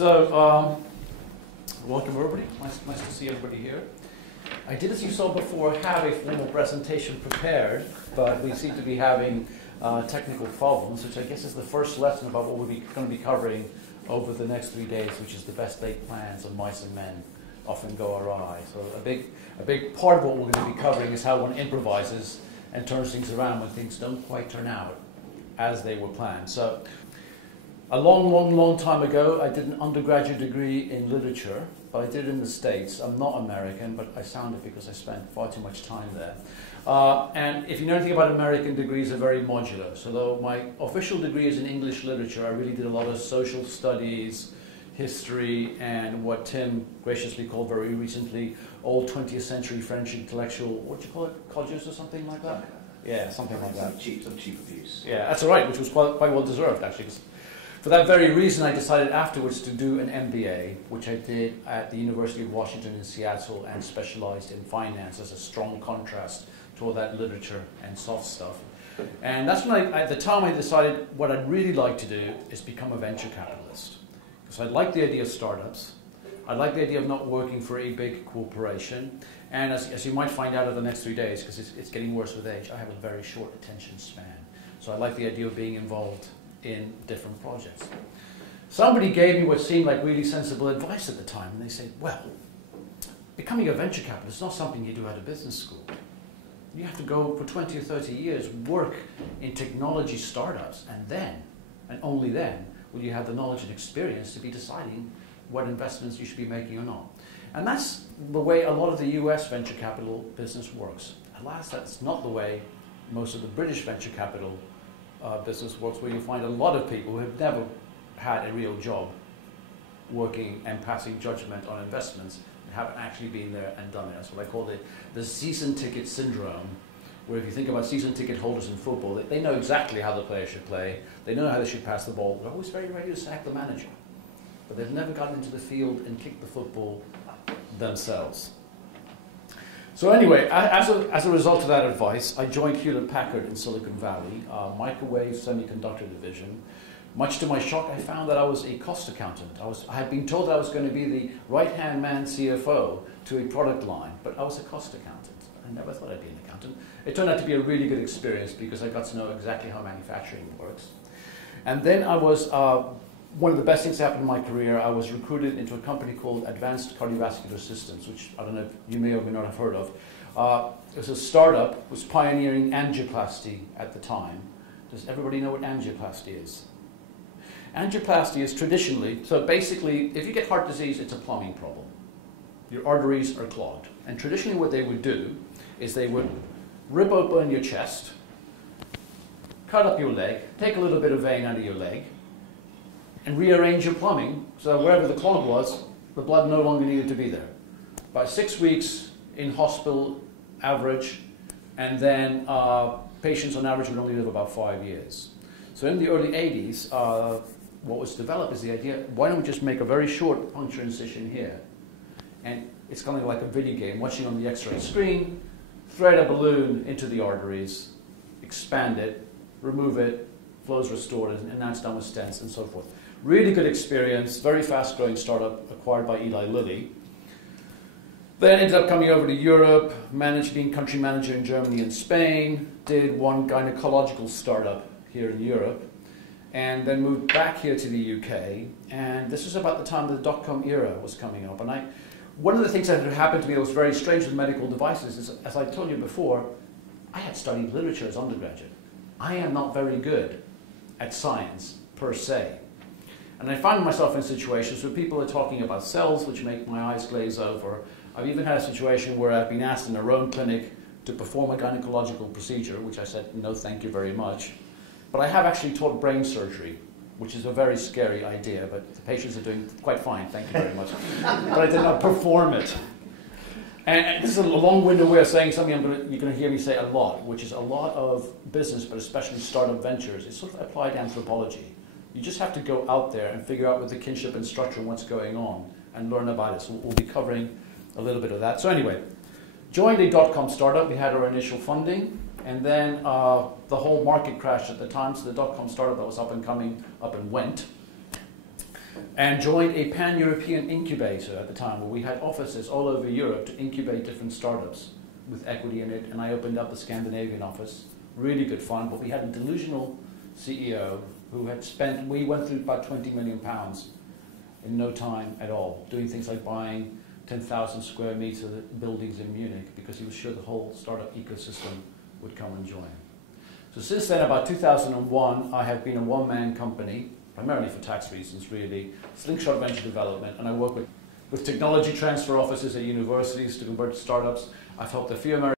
Welcome everybody. Nice to see everybody here. I did, as you saw before, have a formal presentation prepared, but we seem to be having technical problems, which I guess is the first lesson about what we're going to be covering over the next 3 days, which is the best laid plans of mice and men often go awry. So a big part of what we're going to be covering is how one improvises and turns things around when things don't quite turn out as they were planned. So a long time ago, I did an undergraduate degree in literature, but I did it in the States. I'm not American, but I sound it because I spent far too much time there. And if you know anything about American degrees, they're very modular. So though my official degree is in English literature, I really did a lot of social studies, history, and what Tim graciously called very recently old 20th century French intellectual, what do you call it, colleges or something like that? Yeah, something like that. Some cheap abuse. Yeah, that's all right, which was quite well deserved, actually. For that very reason, I decided afterwards to do an MBA, which I did at the University of Washington in Seattle and specialized in finance as a strong contrast to all that literature and soft stuff. And that's when at the time I decided what I'd really like to do is become a venture capitalist. Because I like the idea of startups. I like the idea of not working for a big corporation. And as you might find out over the next 3 days, because it's getting worse with age, I have a very short attention span. So I like the idea of being involved in different projects. Somebody gave me what seemed like really sensible advice at the time, and they said, well, becoming a venture capitalist is not something you do out of business school. You have to go for 20 or 30 years, work in technology startups, and then, and only then, will you have the knowledge and experience to be deciding what investments you should be making or not. And that's the way a lot of the US venture capital business works. Alas, that's not the way most of the British venture capital business works, where you find a lot of people who have never had a real job working and passing judgment on investments and haven't actually been there and done it. That's what I call the season ticket syndrome, where if you think about season ticket holders in football, they know exactly how the players should play, they know how they should pass the ball, they're always very ready to sack the manager. But they've never gotten into the field and kicked the football themselves. So anyway, as a result of that advice, I joined Hewlett-Packard in Silicon Valley, microwave semiconductor division. Much to my shock, I found that I was a cost accountant. I had been told I was going to be the right-hand man CFO to a product line, but I was a cost accountant. I never thought I'd be an accountant. It turned out to be a really good experience because I got to know exactly how manufacturing works. And then I was, one of the best things that happened in my career, I was recruited into a company called Advanced Cardiovascular Systems, which I don't know if you may or may not have heard of. It was a startup, it was pioneering angioplasty at the time. Does everybody know what angioplasty is? Angioplasty is traditionally, so basically, if you get heart disease, it's a plumbing problem. Your arteries are clogged. And traditionally what they would do is they would rip open your chest, cut up your leg, take a little bit of vein out of your leg, and rearrange your plumbing so that wherever the clog was, the blood no longer needed to be there. About 6 weeks in hospital average, and then patients on average would only live about 5 years. So in the early 80s, what was developed is the idea, why don't we just make a very short puncture incision here? And it's kind of like a video game, watching on the X-ray screen, thread a balloon into the arteries, expand it, remove it, flow's restored, and now it's done with stents and so forth. Really good experience, very fast-growing startup acquired by Eli Lilly. Then ended up coming over to Europe, being country manager in Germany and Spain, did one gynecological startup here in Europe, and then moved back here to the UK. And this was about the time the dot-com era was coming up. And one of the things that had happened to me that was very strange with medical devices is, as I told you before, I had studied literature as undergraduate. I am not very good at science, per se. And I find myself in situations where people are talking about cells, which make my eyes glaze over. I've even had a situation where I've been asked in a Rome clinic to perform a gynecological procedure, which I said, no, thank you very much. But I have actually taught brain surgery, which is a very scary idea, but the patients are doing quite fine, thank you very much. But I did not perform it. And this is a long-winded way of saying something you're going to hear me say a lot, which is a lot of business, but especially startup ventures, is sort of applied anthropology. You just have to go out there and figure out what the kinship and structure and what's going on and learn about it. So we'll be covering a little bit of that. So anyway, joined a dot-com startup. We had our initial funding. And then the whole market crashed at the time. So the dot-com startup that was up and coming up and went. and joined a pan-European incubator at the time where we had offices all over Europe to incubate different startups with equity in it, and I opened up the Scandinavian office. Really good fun, but we had a delusional CEO who had spent, we went through about £20 million in no time at all, doing things like buying 10,000 square meter buildings in Munich because he was sure the whole startup ecosystem would come and join. So since then, about 2001, I have been a one-man company, primarily for tax reasons really, Slingshot Venture Development, and I work with technology transfer offices at universities to convert startups. I've helped a few American